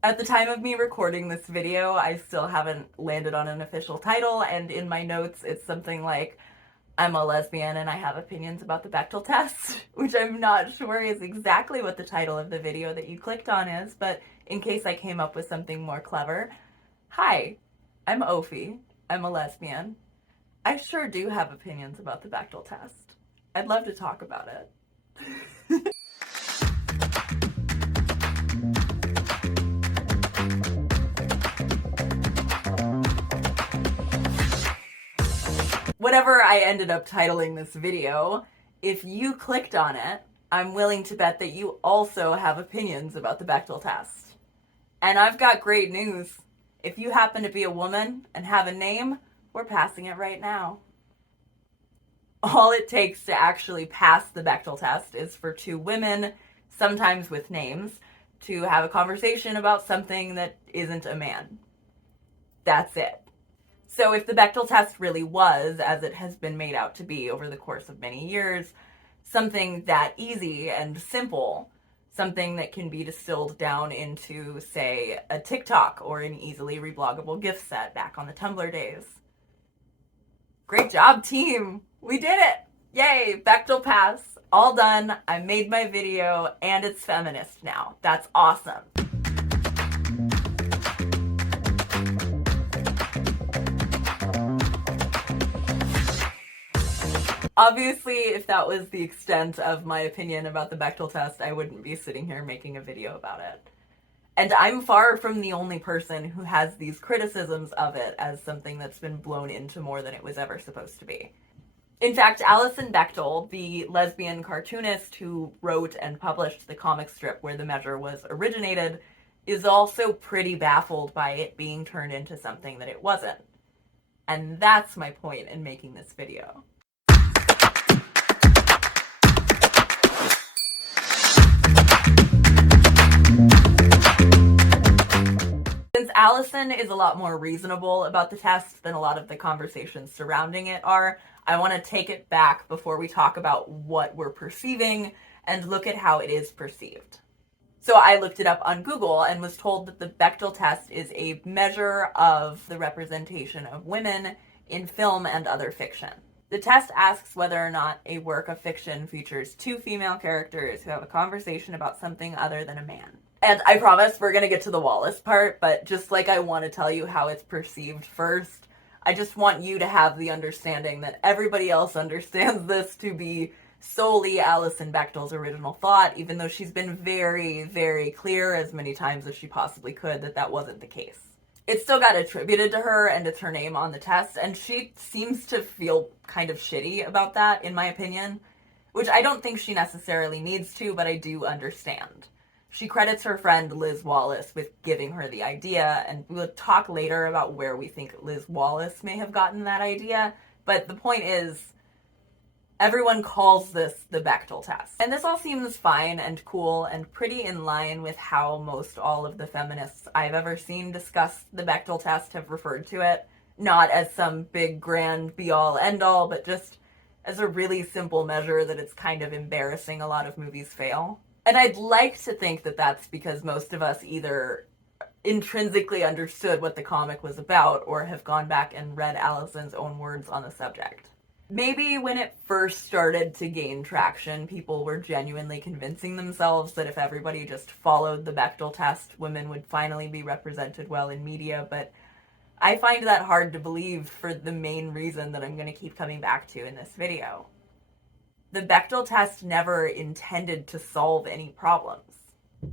At the time of me recording this video, I still haven't landed on an official title, and in my notes it's something like, I'm a lesbian and I have opinions about the Bechdel test, which I'm not sure is exactly what the title of the video that you clicked on is, but in case I came up with something more clever, hi, I'm Ophi. I'm a lesbian. I sure do have opinions about the Bechdel test. I'd love to talk about it. Whatever I ended up titling this video, if you clicked on it, I'm willing to bet that you also have opinions about the Bechdel test. And I've got great news. If you happen to be a woman and have a name, we're passing it right now. All it takes to actually pass the Bechdel test is for two women, sometimes with names, to have a conversation about something that isn't a man. That's it. So if the Bechdel test really was, as it has been made out to be over the course of many years, something that easy and simple, something that can be distilled down into, say, a TikTok or an easily rebloggable GIF set back on the Tumblr days. Great job, team! We did it! Yay! Bechdel pass. All done. I made my video and it's feminist now. That's awesome. Obviously, if that was the extent of my opinion about the Bechdel test, I wouldn't be sitting here making a video about it. And I'm far from the only person who has these criticisms of it as something that's been blown into more than it was ever supposed to be. In fact, Alison Bechdel, the lesbian cartoonist who wrote and published the comic strip where the measure was originated, is also pretty baffled by it being turned into something that it wasn't. And that's my point in making this video. Since Alison is a lot more reasonable about the test than a lot of the conversations surrounding it are, I want to take it back before we talk about what we're perceiving and look at how it is perceived. So I looked it up on Google and was told that the Bechdel test is a measure of the representation of women in film and other fiction. The test asks whether or not a work of fiction features two female characters who have a conversation about something other than a man. And I promise we're gonna get to the Wallace part, but just like I want to tell you how it's perceived first, I just want you to have the understanding that everybody else understands this to be solely Alison Bechdel's original thought, even though she's been very, very clear as many times as she possibly could that that wasn't the case. It still got attributed to her and it's her name on the test, and she seems to feel kind of shitty about that, in my opinion, which I don't think she necessarily needs to, but I do understand. She credits her friend Liz Wallace with giving her the idea, and we'll talk later about where we think Liz Wallace may have gotten that idea, but the point is, everyone calls this the Bechdel test. And this all seems fine and cool and pretty in line with how most all of the feminists I've ever seen discuss the Bechdel test have referred to it, not as some big grand be-all end-all, but just as a really simple measure that it's kind of embarrassing a lot of movies fail. And I'd like to think that that's because most of us either intrinsically understood what the comic was about or have gone back and read Alison's own words on the subject. Maybe when it first started to gain traction, people were genuinely convincing themselves that if everybody just followed the Bechdel test, women would finally be represented well in media, but I find that hard to believe for the main reason that I'm going to keep coming back to in this video. The Bechdel test never intended to solve any problems.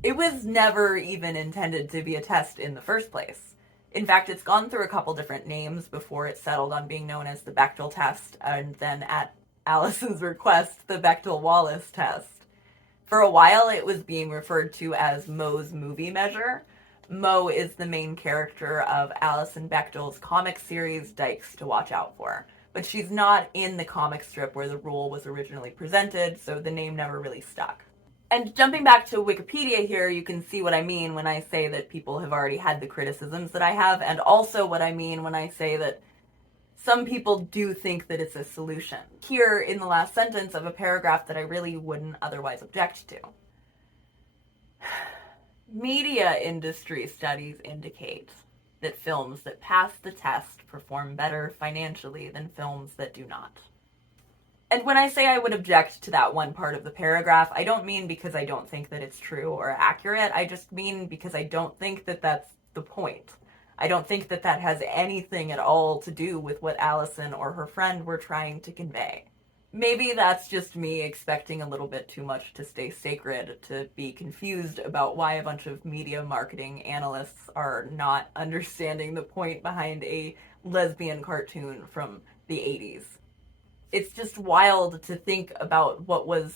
It was never even intended to be a test in the first place. In fact, it's gone through a couple different names before it settled on being known as the Bechdel test, and then at Alison's request, the Bechdel-Wallace test. For a while, it was being referred to as Moe's movie measure. Moe is the main character of Alison Bechdel's comic series, Dykes to Watch Out For. But she's not in the comic strip where the rule was originally presented, so the name never really stuck. And jumping back to Wikipedia here, you can see what I mean when I say that people have already had the criticisms that I have, and also what I mean when I say that some people do think that it's a solution. Here in the last sentence of a paragraph that I really wouldn't otherwise object to. Media industry studies indicate that films that pass the test perform better financially than films that do not. And when I say I would object to that one part of the paragraph, I don't mean because I don't think that it's true or accurate. I just mean because I don't think that that's the point. I don't think that that has anything at all to do with what Alison or her friend were trying to convey. Maybe that's just me expecting a little bit too much to stay sacred, to be confused about why a bunch of media marketing analysts are not understanding the point behind a lesbian cartoon from the 80s. It's just wild to think about what was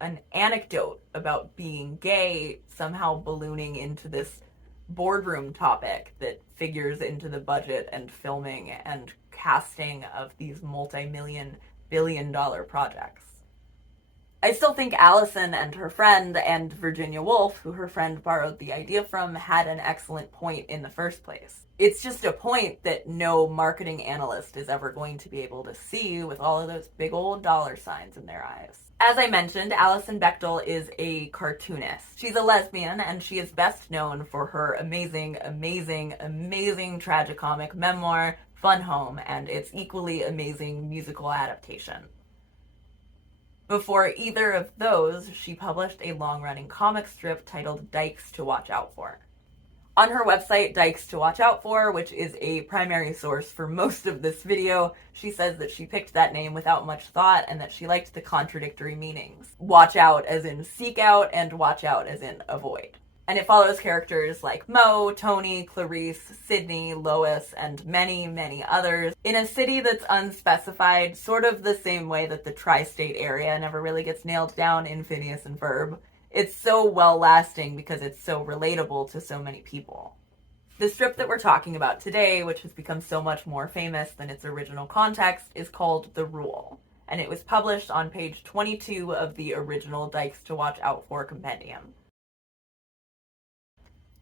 an anecdote about being gay somehow ballooning into this boardroom topic that figures into the budget and filming and casting of these multi-million, billion-dollar projects. I still think Alison and her friend and Virginia Woolf, who her friend borrowed the idea from, had an excellent point in the first place. It's just a point that no marketing analyst is ever going to be able to see with all of those big old dollar signs in their eyes. As I mentioned, Alison Bechdel is a cartoonist. She's a lesbian, and she is best known for her amazing, amazing, amazing tragicomic memoir, Fun Home, and its equally amazing musical adaptation. Before either of those, she published a long-running comic strip titled Dykes to Watch Out For. On her website, Dykes to Watch Out For, which is a primary source for most of this video, she says that she picked that name without much thought and that she liked the contradictory meanings. Watch out as in seek out, and watch out as in avoid. And it follows characters like Mo, Tony, Clarice, Sydney, Lois, and many, many others in a city that's unspecified, sort of the same way that the tri-state area never really gets nailed down in Phineas and Ferb. It's so well-lasting because it's so relatable to so many people. The strip that we're talking about today, which has become so much more famous than its original context, is called The Rule, and it was published on page 22 of the original Dykes to Watch Out For compendium.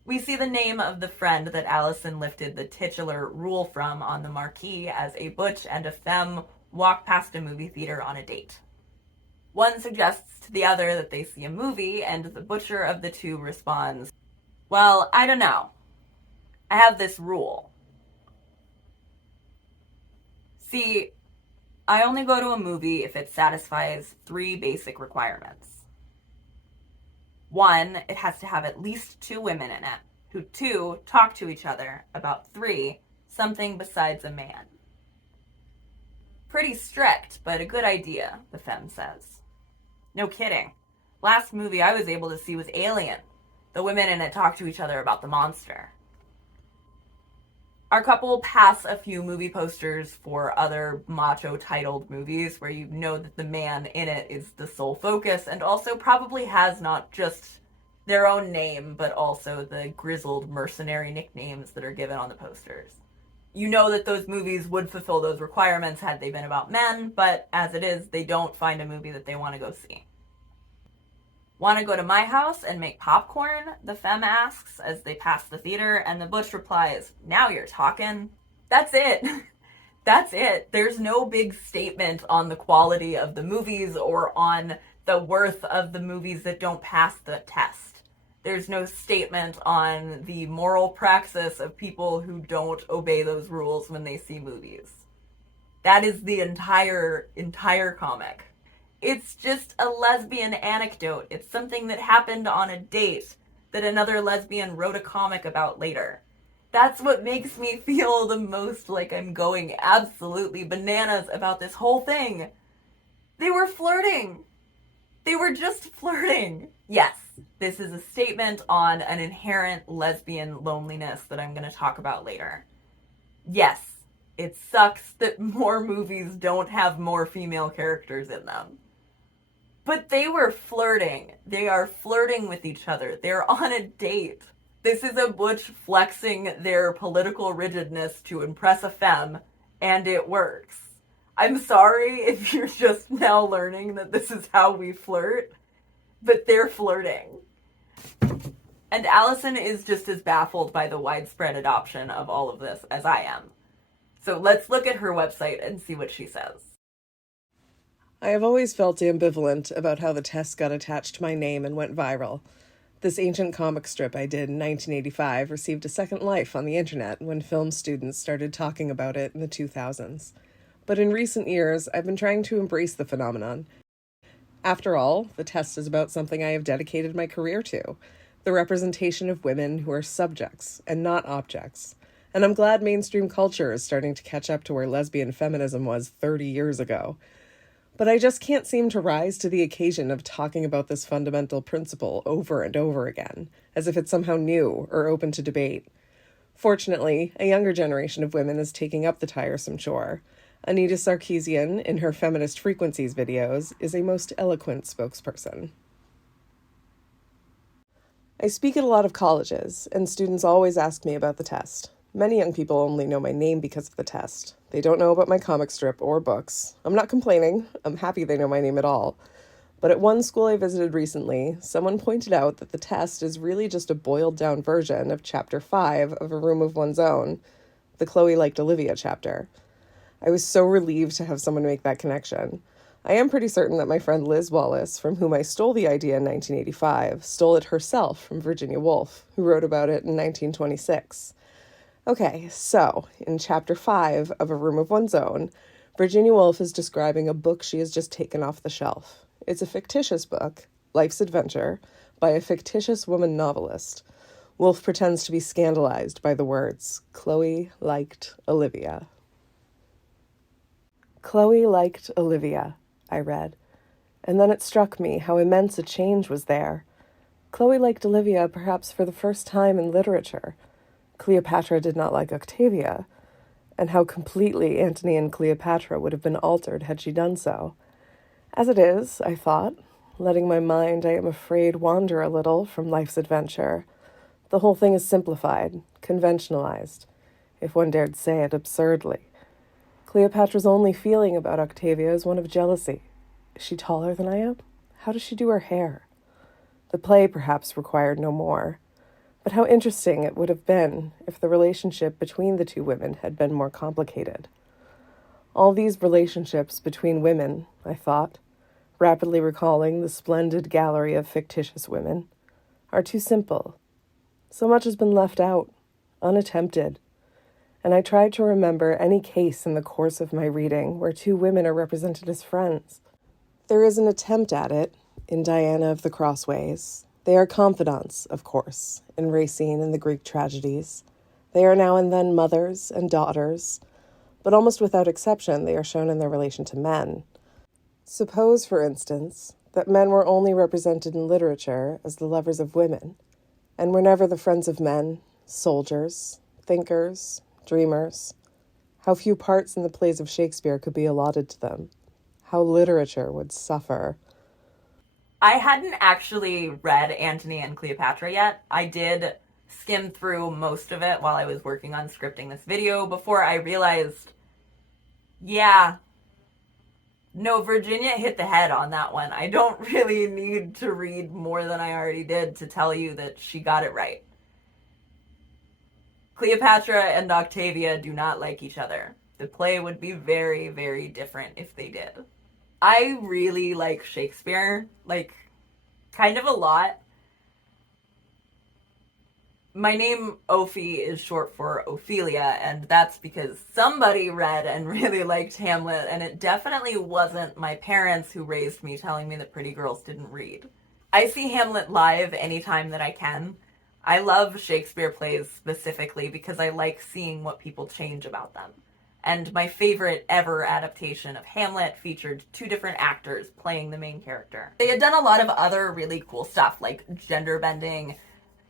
We see the name of the friend that Alison lifted the titular rule from on the marquee as a butch and a femme walk past a movie theater on a date. One suggests to the other that they see a movie, and the butcher of the two responds, "Well, I don't know. I have this rule. See, I only go to a movie if it satisfies 3 basic requirements. 1, it has to have at least 2 women in it, who 2, talk to each other about 3, something besides a man." Pretty strict, but a good idea, the femme says. No kidding. Last movie I was able to see was Alien. The women in it talk to each other about the monster. Our couple pass a few movie posters for other macho-titled movies where you know that the man in it is the sole focus and also probably has not just their own name, but also the grizzled mercenary nicknames that are given on the posters. You know that those movies would fulfill those requirements had they been about men, but as it is, they don't find a movie that they want to go see. "Want to go to my house and make popcorn?" the femme asks as they pass the theater, and the butch replies, "Now you're talking." That's it. That's it. There's no big statement on the quality of the movies or on the worth of the movies that don't pass the test. There's no statement on the moral praxis of people who don't obey those rules when they see movies. That is the entire comic. It's just a lesbian anecdote. It's something that happened on a date that another lesbian wrote a comic about later. That's what makes me feel the most like I'm going absolutely bananas about this whole thing. They were flirting. They were just flirting. Yes, this is a statement on an inherent lesbian loneliness that I'm going to talk about later. Yes, it sucks that more movies don't have more female characters in them. But they were flirting. They are flirting with each other. They're on a date. This is a butch flexing their political rigidness to impress a femme, and it works. I'm sorry if you're just now learning that this is how we flirt, but they're flirting. And Alison is just as baffled by the widespread adoption of all of this as I am. So let's look at her website and see what she says. I have always felt ambivalent about how the test got attached to my name and went viral. This ancient comic strip I did in 1985 received a second life on the internet when film students started talking about it in the 2000s. But in recent years, I've been trying to embrace the phenomenon. After all, the test is about something I have dedicated my career to, the representation of women who are subjects and not objects. And I'm glad mainstream culture is starting to catch up to where lesbian feminism was 30 years ago. But I just can't seem to rise to the occasion of talking about this fundamental principle over and over again, as if it's somehow new or open to debate. Fortunately, a younger generation of women is taking up the tiresome chore. Anita Sarkeesian, in her Feminist Frequencies videos, is a most eloquent spokesperson. I speak at a lot of colleges, and students always ask me about the test. Many young people only know my name because of the test. They don't know about my comic strip or books. I'm not complaining. I'm happy they know my name at all. But at one school I visited recently, someone pointed out that the test is really just a boiled-down version of Chapter 5 of A Room of One's Own, the Chloe Liked Olivia chapter. I was so relieved to have someone make that connection. I am pretty certain that my friend Liz Wallace, from whom I stole the idea in 1985, stole it herself from Virginia Woolf, who wrote about it in 1926. Okay, so, in Chapter 5 of A Room of One's Own, Virginia Woolf is describing a book she has just taken off the shelf. It's a fictitious book, Life's Adventure, by a fictitious woman novelist. Woolf pretends to be scandalized by the words, Chloe liked Olivia. Chloe liked Olivia, I read, and then it struck me how immense a change was there. Chloe liked Olivia perhaps for the first time in literature. Cleopatra did not like Octavia, and how completely Antony and Cleopatra would have been altered had she done so. As it is, I thought, letting my mind, I am afraid, wander a little from life's adventure. The whole thing is simplified, conventionalized, if one dared say it absurdly. Cleopatra's only feeling about Octavia is one of jealousy. Is she taller than I am? How does she do her hair? The play perhaps required no more. But how interesting it would have been if the relationship between the two women had been more complicated. All these relationships between women, I thought, rapidly recalling the splendid gallery of fictitious women, are too simple. So much has been left out, unattempted, and I tried to remember any case in the course of my reading where two women are represented as friends. There is an attempt at it in Diana of the Crossways. They are confidants, of course, in Racine and the Greek tragedies. They are now and then mothers and daughters, but almost without exception they are shown in their relation to men. Suppose, for instance, that men were only represented in literature as the lovers of women, and were never the friends of men, soldiers, thinkers, dreamers. How few parts in the plays of Shakespeare could be allotted to them. How literature would suffer. I hadn't actually read Antony and Cleopatra yet. I did skim through most of it while I was working on scripting this video before I realized, yeah, no, Virginia hit the head on that one. I don't really need to read more than I already did to tell you that she got it right. Cleopatra and Octavia do not like each other. The play would be very, very different if they did. I really like Shakespeare, kind of a lot. My name, Ophi, is short for Ophelia, and that's because somebody read and really liked Hamlet, and it definitely wasn't my parents who raised me telling me that pretty girls didn't read. I see Hamlet live anytime that I can. I love Shakespeare plays specifically because I like seeing what people change about them. And my favorite ever adaptation of Hamlet featured two different actors playing the main character. They had done a lot of other really cool stuff, like gender bending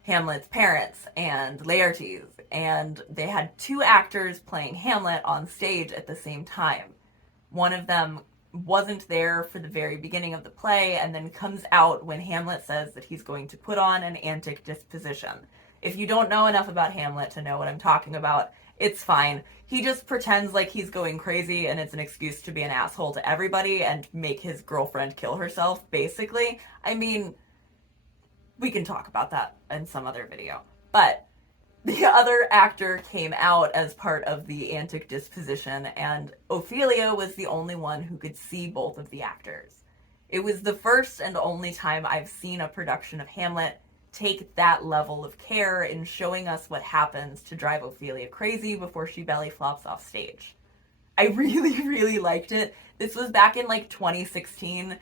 Hamlet's parents and Laertes, and they had two actors playing Hamlet on stage at the same time. One of them wasn't there for the very beginning of the play and then comes out when Hamlet says that he's going to put on an antic disposition. If you don't know enough about Hamlet to know what I'm talking about, it's fine. He just pretends like he's going crazy and it's an excuse to be an asshole to everybody and make his girlfriend kill herself, basically. I mean, we can talk about that in some other video. But the other actor came out as part of the antic disposition, and Ophelia was the only one who could see both of the actors. It was the first and only time I've seen a production of Hamlet take that level of care in showing us what happens to drive Ophelia crazy before she belly flops off stage. I really, really liked it. This was back in like 2016,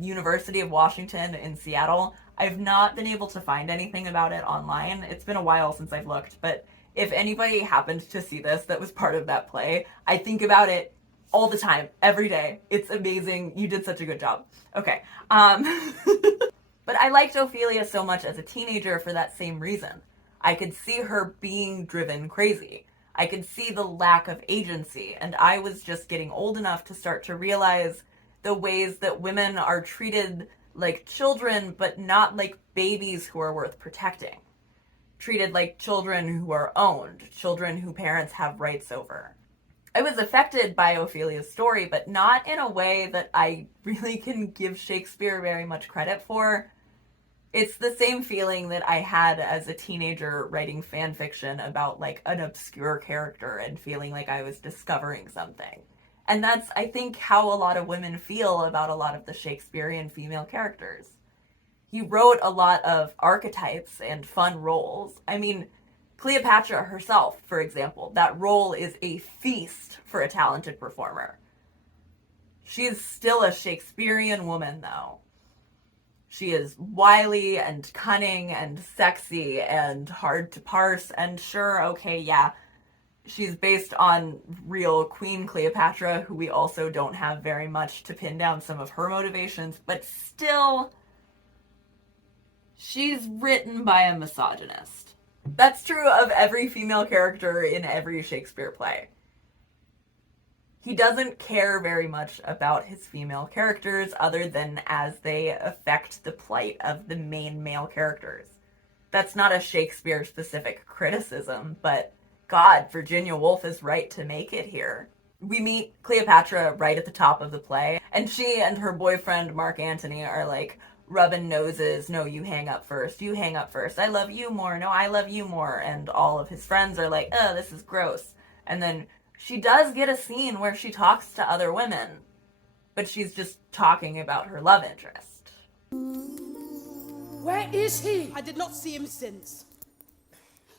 University of Washington in Seattle. I've not been able to find anything about it online. It's been a while since I've looked, but if anybody happened to see this that was part of that play, I think about it all the time, every day. It's amazing. You did such a good job. Okay. But I liked Ophelia so much as a teenager for that same reason. I could see her being driven crazy. I could see the lack of agency, and I was just getting old enough to start to realize the ways that women are treated like children, but not like babies who are worth protecting. Treated like children who are owned, children who parents have rights over. I was affected by Ophelia's story, but not in a way that I really can give Shakespeare very much credit for. It's the same feeling that I had as a teenager writing fan fiction about like an obscure character and feeling like I was discovering something. And that's, I think, how a lot of women feel about a lot of the Shakespearean female characters. He wrote a lot of archetypes and fun roles. I mean, Cleopatra herself, for example, that role is a feast for a talented performer. She is still a Shakespearean woman, though. She is wily and cunning and sexy and hard to parse, and sure, okay, yeah, she's based on real Queen Cleopatra, who we also don't have very much to pin down some of her motivations, but still, she's written by a misogynist. That's true of every female character in every Shakespeare play. He doesn't care very much about his female characters other than as they affect the plight of the main male characters. That's not a Shakespeare-specific criticism, but God, Virginia Woolf is right to make it here. We meet Cleopatra right at the top of the play, and she and her boyfriend, Mark Antony, are like rubbing noses. No, you hang up first. You hang up first. I love you more. No, I love you more. And all of his friends are like, oh, this is gross. And then she does get a scene where she talks to other women, but she's just talking about her love interest. Where is he? I did not see him since.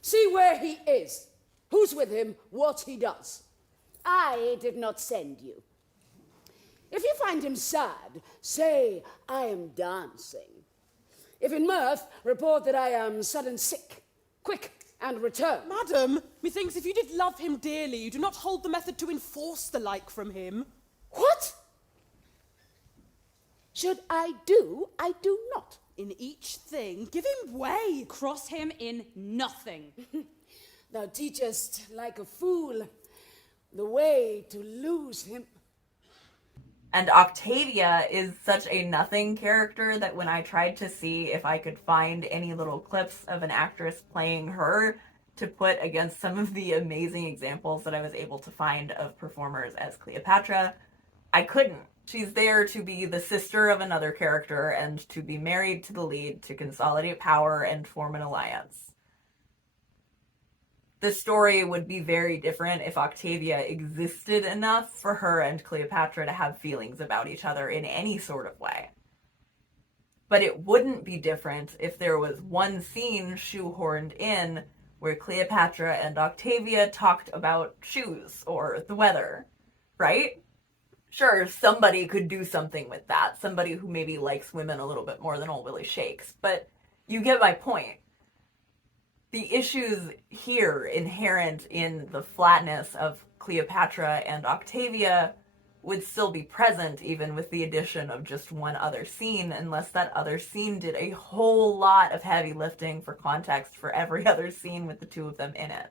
See where he is. Who's with him, what he does. I did not send you. If you find him sad, say, I am dancing. If in mirth, report that I am sudden sick. Quick, and return. Madam, methinks if you did love him dearly, you do not hold the method to enforce the like from him. What? Should I do not. In each thing, give him way. Cross him in nothing. Thou teachest like a fool the way to lose him. And Octavia is such a nothing character that when I tried to see if I could find any little clips of an actress playing her to put against some of the amazing examples that I was able to find of performers as Cleopatra, I couldn't. She's there to be the sister of another character and to be married to the lead to consolidate power and form an alliance. The story would be very different if Octavia existed enough for her and Cleopatra to have feelings about each other in any sort of way. But it wouldn't be different if there was one scene shoehorned in where Cleopatra and Octavia talked about shoes or the weather, right? Sure, somebody could do something with that. Somebody who maybe likes women a little bit more than old Willie Shakes. But you get my point. The issues here inherent in the flatness of Cleopatra and Octavia would still be present even with the addition of just one other scene, unless that other scene did a whole lot of heavy lifting for context for every other scene with the two of them in it.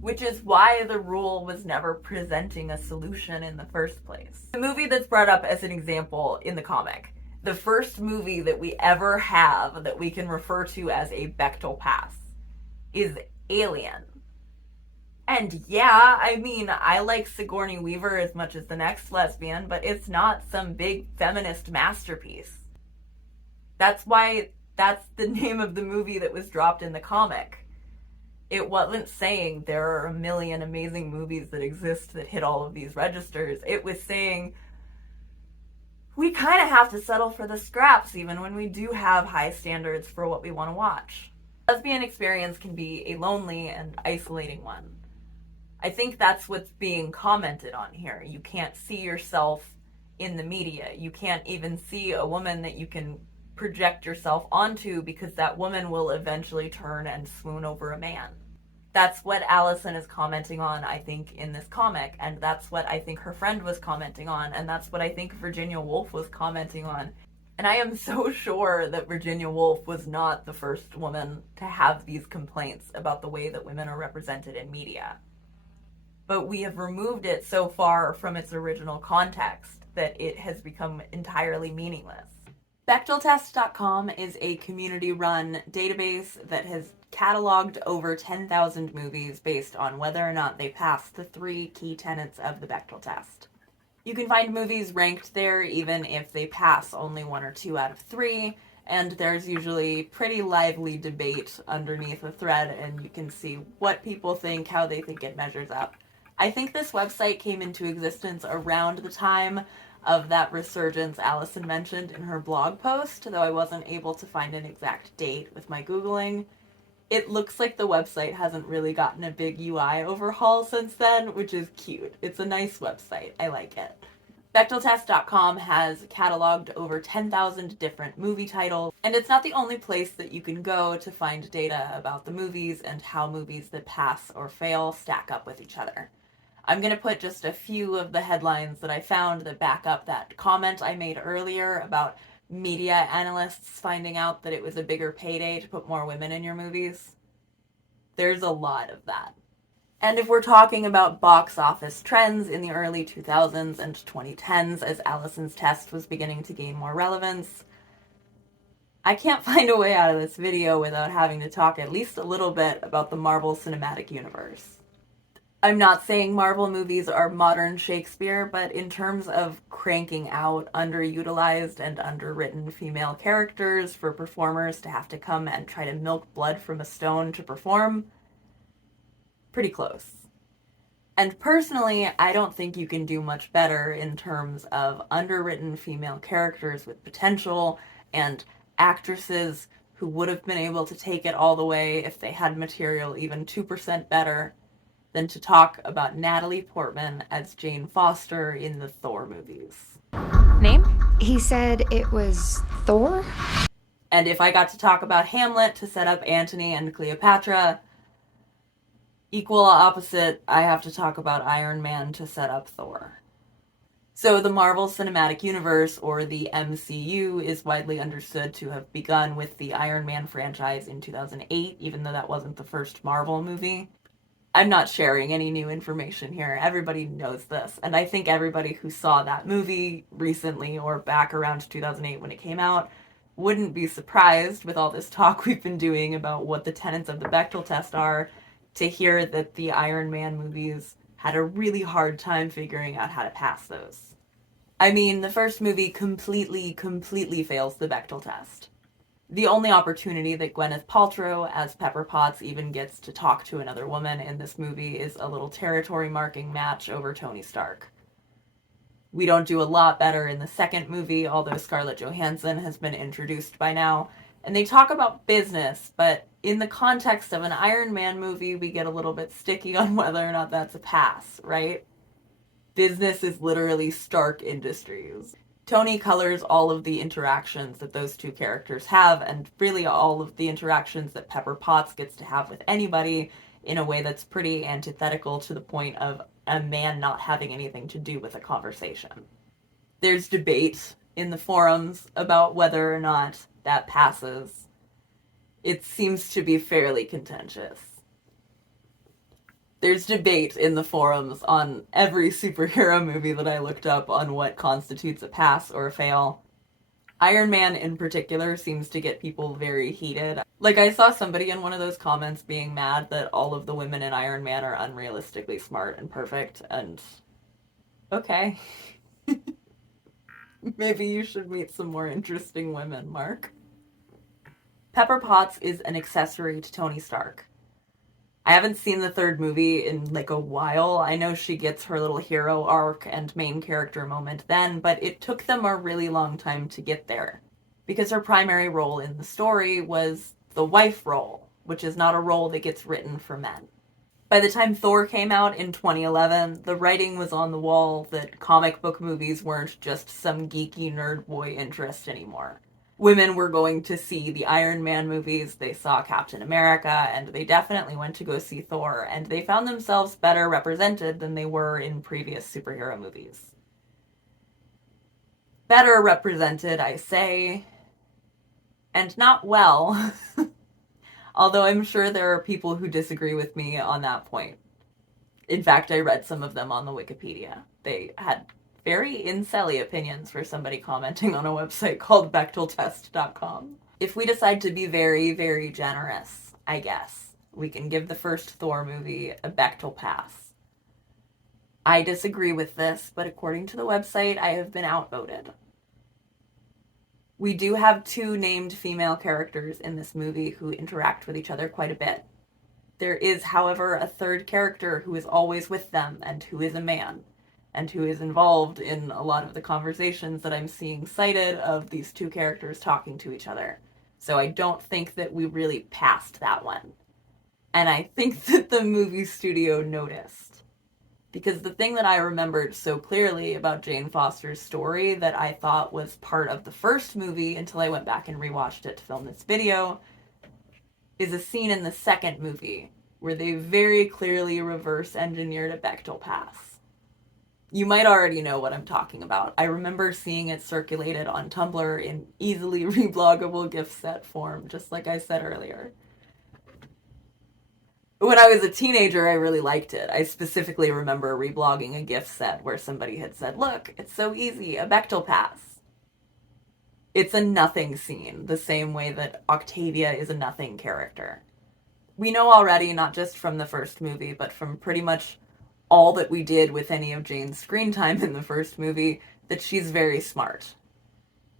Which is why the rule was never presenting a solution in the first place. The movie that's brought up as an example in the comic, the first movie that we ever have that we can refer to as a Bechdel pass, is Alien. And yeah, I mean, I like Sigourney Weaver as much as the next lesbian, but it's not some big feminist masterpiece. That's why that's the name of the movie that was dropped in the comic. It wasn't saying there are a million amazing movies that exist that hit all of these registers. It was saying, we kind of have to settle for the scraps even when we do have high standards for what we want to watch. Lesbian experience can be a lonely and isolating one. I think that's what's being commented on here. You can't see yourself in the media. You can't even see a woman that you can project yourself onto because that woman will eventually turn and swoon over a man. That's what Alison is commenting on, I think, in this comic, and that's what I think her friend was commenting on, and that's what I think Virginia Woolf was commenting on. And I am so sure that Virginia Woolf was not the first woman to have these complaints about the way that women are represented in media. But we have removed it so far from its original context that it has become entirely meaningless. BechdelTest.com is a community-run database that has cataloged over 10,000 movies based on whether or not they pass the 3 key tenets of the Bechdel test. You can find movies ranked there even if they pass only 1 or 2 out of 3, and there's usually pretty lively debate underneath the thread, and you can see what people think, how they think it measures up. I think this website came into existence around the time of that resurgence Alison mentioned in her blog post, though I wasn't able to find an exact date with my Googling. It looks like the website hasn't really gotten a big UI overhaul since then, which is cute. It's a nice website. I like it. BechdelTest.com has cataloged over 10,000 different movie titles, and it's not the only place that you can go to find data about the movies and how movies that pass or fail stack up with each other. I'm going to put just a few of the headlines that I found that back up that comment I made earlier about media analysts finding out that it was a bigger payday to put more women in your movies. There's a lot of that. And if we're talking about box office trends in the early 2000s and 2010s as Alison's test was beginning to gain more relevance, I can't find a way out of this video without having to talk at least a little bit about the Marvel Cinematic Universe. I'm not saying Marvel movies are modern Shakespeare, but in terms of cranking out underutilized and underwritten female characters for performers to have to come and try to milk blood from a stone to perform, pretty close. And personally, I don't think you can do much better in terms of underwritten female characters with potential and actresses who would have been able to take it all the way if they had material even 2% better than to talk about Natalie Portman as Jane Foster in the Thor movies. Name? He said it was Thor? And if I got to talk about Hamlet to set up Antony and Cleopatra, equal opposite, I have to talk about Iron Man to set up Thor. So the Marvel Cinematic Universe, or the MCU, is widely understood to have begun with the Iron Man franchise in 2008, even though that wasn't the first Marvel movie. I'm not sharing any new information here. Everybody knows this. And I think everybody who saw that movie recently or back around 2008 when it came out wouldn't be surprised, with all this talk we've been doing about what the tenets of the Bechdel test are, to hear that the Iron Man movies had a really hard time figuring out how to pass those. I mean, the first movie completely fails the Bechdel test. The only opportunity that Gwyneth Paltrow as Pepper Potts even gets to talk to another woman in this movie is a little territory-marking match over Tony Stark. We don't do a lot better in the second movie, although Scarlett Johansson has been introduced by now. And they talk about business, but in the context of an Iron Man movie, we get a little bit sticky on whether or not that's a pass, right? Business is literally Stark Industries. Tony colors all of the interactions that those two characters have, and really all of the interactions that Pepper Potts gets to have with anybody in a way that's pretty antithetical to the point of a man not having anything to do with a conversation. There's debate in the forums about whether or not that passes. It seems to be fairly contentious. There's debate in the forums on every superhero movie that I looked up on what constitutes a pass or a fail. Iron Man in particular seems to get people very heated. Like, I saw somebody in one of those comments being mad that all of the women in Iron Man are unrealistically smart and perfect, and okay. Maybe you should meet some more interesting women, Mark. Pepper Potts is an accessory to Tony Stark. I haven't seen the third movie in like a while. I know she gets her little hero arc and main character moment then, but it took them a really long time to get there. Because her primary role in the story was the wife role, which is not a role that gets written for men. By the time Thor came out in 2011, the writing was on the wall that comic book movies weren't just some geeky nerd boy interest anymore. Women were going to see the Iron Man movies, they saw Captain America, and they definitely went to go see Thor, and they found themselves better represented than they were in previous superhero movies. Better represented, I say, and not well. Although I'm sure there are people who disagree with me on that point. In fact, I read some of them on the Wikipedia. They had very incel-y opinions for somebody commenting on a website called BechdelTest.com. If we decide to be very, very generous, I guess, we can give the first Thor movie a Bechdel pass. I disagree with this, but according to the website, I have been outvoted. We do have two named female characters in this movie who interact with each other quite a bit. There is, however, a third character who is always with them and who is a man, and who is involved in a lot of the conversations that I'm seeing cited of these two characters talking to each other. So I don't think that we really passed that one. And I think that the movie studio noticed. Because the thing that I remembered so clearly about Jane Foster's story that I thought was part of the first movie until I went back and rewatched it to film this video is a scene in the second movie where they very clearly reverse engineered a Bechdel pass. You might already know what I'm talking about. I remember seeing it circulated on Tumblr in easily rebloggable gift set form, just like I said earlier. When I was a teenager, I really liked it. I specifically remember reblogging a gift set where somebody had said, look, it's so easy, a Bechdel pass. It's a nothing scene, the same way that Octavia is a nothing character. We know already, not just from the first movie, but from pretty much all that we did with any of Jane's screen time in the first movie, that she's very smart.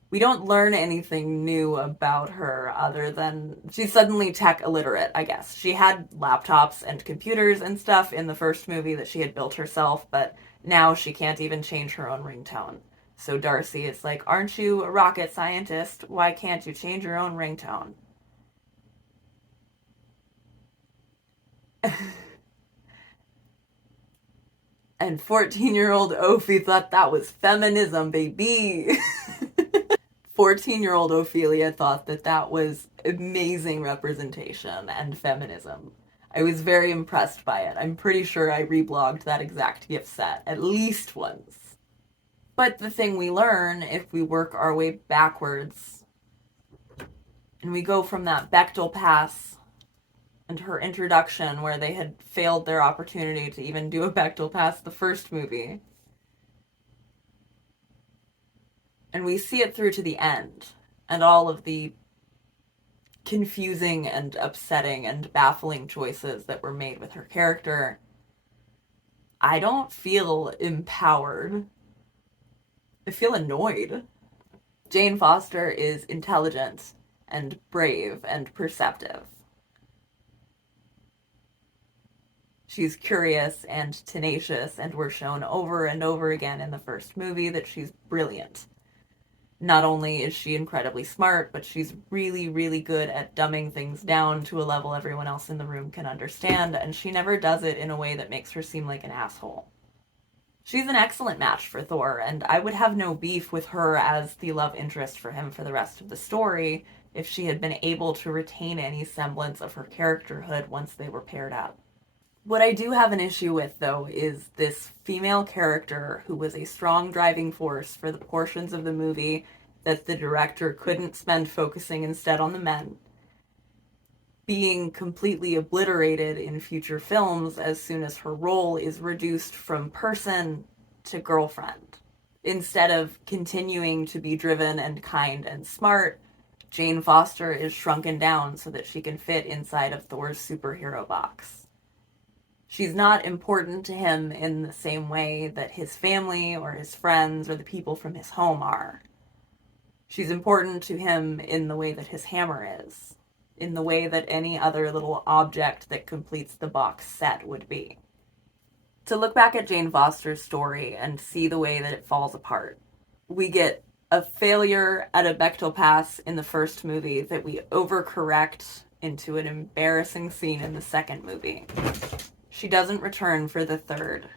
We don't learn anything new about her other than she's suddenly tech illiterate, I guess. She had laptops and computers and stuff in the first movie that she had built herself, but now she can't even change her own ringtone. So Darcy is like, aren't you a rocket scientist? Why can't you change your own ringtone? And 14-year-old Ophi thought that was feminism, baby. 14-year-old Ophelia thought that that was amazing representation and feminism. I was very impressed by it. I'm pretty sure I reblogged that exact gift set at least once. But the thing we learn, if we work our way backwards, and we go from that Bechdel pass and her introduction where they had failed their opportunity to even do a Bechdel pass the first movie, and we see it through to the end, and all of the confusing and upsetting and baffling choices that were made with her character, I don't feel empowered. I feel annoyed. Jane Foster is intelligent and brave and perceptive. She's curious and tenacious, and we're shown over and over again in the first movie that she's brilliant. Not only is she incredibly smart, but she's really, really good at dumbing things down to a level everyone else in the room can understand, and she never does it in a way that makes her seem like an asshole. She's an excellent match for Thor, and I would have no beef with her as the love interest for him for the rest of the story if she had been able to retain any semblance of her characterhood once they were paired up. What I do have an issue with, though, is this female character who was a strong driving force for the portions of the movie that the director couldn't spend focusing instead on the men, being completely obliterated in future films as soon as her role is reduced from person to girlfriend. Instead of continuing to be driven and kind and smart, Jane Foster is shrunken down so that she can fit inside of Thor's superhero box. She's not important to him in the same way that his family or his friends or the people from his home are. She's important to him in the way that his hammer is. in the way that any other little object that completes the box set would be. To look back at Jane Foster's story and see the way that it falls apart, we get a failure at a Bechdel pass in the first movie that we overcorrect into an embarrassing scene in the second movie. She doesn't return for the third.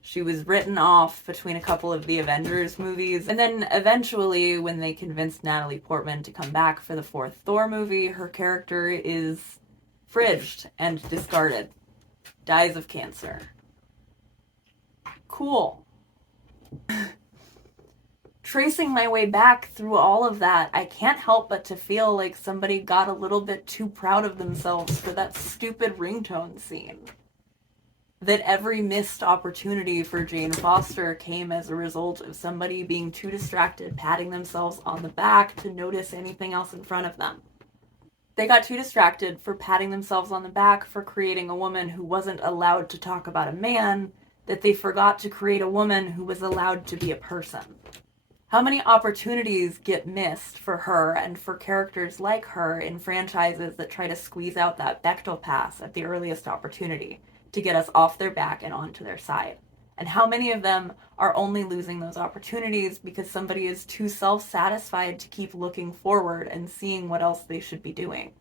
She was written off between a couple of the Avengers movies, and then eventually, when they convinced Natalie Portman to come back for the fourth Thor movie, her character is fridged and discarded. Dies of cancer. Cool. Tracing my way back through all of that, I can't help but to feel like somebody got a little bit too proud of themselves for that stupid ringtone scene. That every missed opportunity for Jane Foster came as a result of somebody being too distracted, patting themselves on the back to notice anything else in front of them. They got too distracted for patting themselves on the back for creating a woman who wasn't allowed to talk about a man, that they forgot to create a woman who was allowed to be a person. How many opportunities get missed for her and for characters like her in franchises that try to squeeze out that Bechdel pass at the earliest opportunity to get us off their back and onto their side? And how many of them are only losing those opportunities because somebody is too self-satisfied to keep looking forward and seeing what else they should be doing?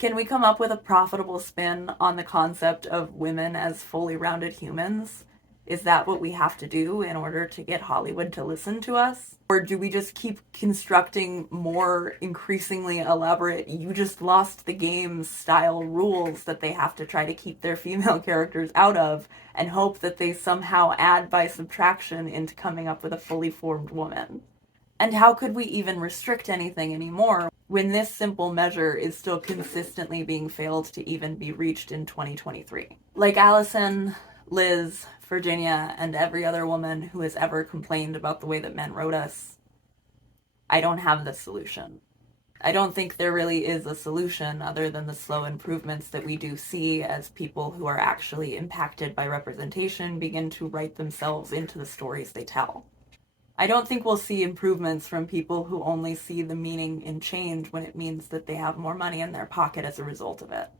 Can we come up with a profitable spin on the concept of women as fully rounded humans? Is that what we have to do in order to get Hollywood to listen to us? Or do we just keep constructing more increasingly elaborate, you just lost the game style rules that they have to try to keep their female characters out of and hope that they somehow add by subtraction into coming up with a fully formed woman? And how could we even restrict anything anymore when this simple measure is still consistently being failed to even be reached in 2023? Like Alison, Liz, Virginia, and every other woman who has ever complained about the way that men wrote us, I don't have the solution. I don't think there really is a solution other than the slow improvements that we do see as people who are actually impacted by representation begin to write themselves into the stories they tell. I don't think we'll see improvements from people who only see the meaning in change when it means that they have more money in their pocket as a result of it.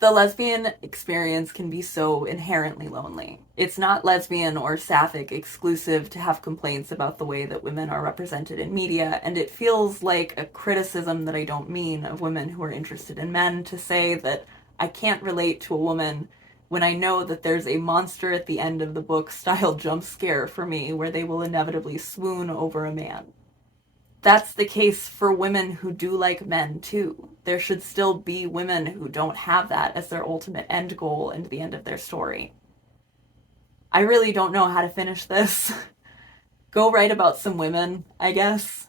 The lesbian experience can be so inherently lonely. It's not lesbian or sapphic exclusive to have complaints about the way that women are represented in media, and it feels like a criticism that I don't mean of women who are interested in men to say that I can't relate to a woman when I know that there's a monster at the end of the book style jump scare for me where they will inevitably swoon over a man. That's the case for women who do like men too. There should still be women who don't have that as their ultimate end goal and the end of their story. I really don't know how to finish this. Go write about some women, I guess.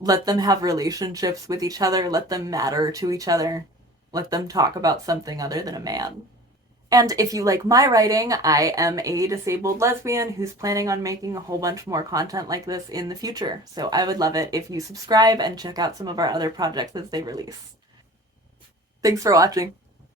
Let them have relationships with each other. Let them matter to each other. Let them talk about something other than a man. And if you like my writing, I am a disabled lesbian who's planning on making a whole bunch more content like this in the future. So I would love it if you subscribe and check out some of our other projects as they release. Thanks for watching.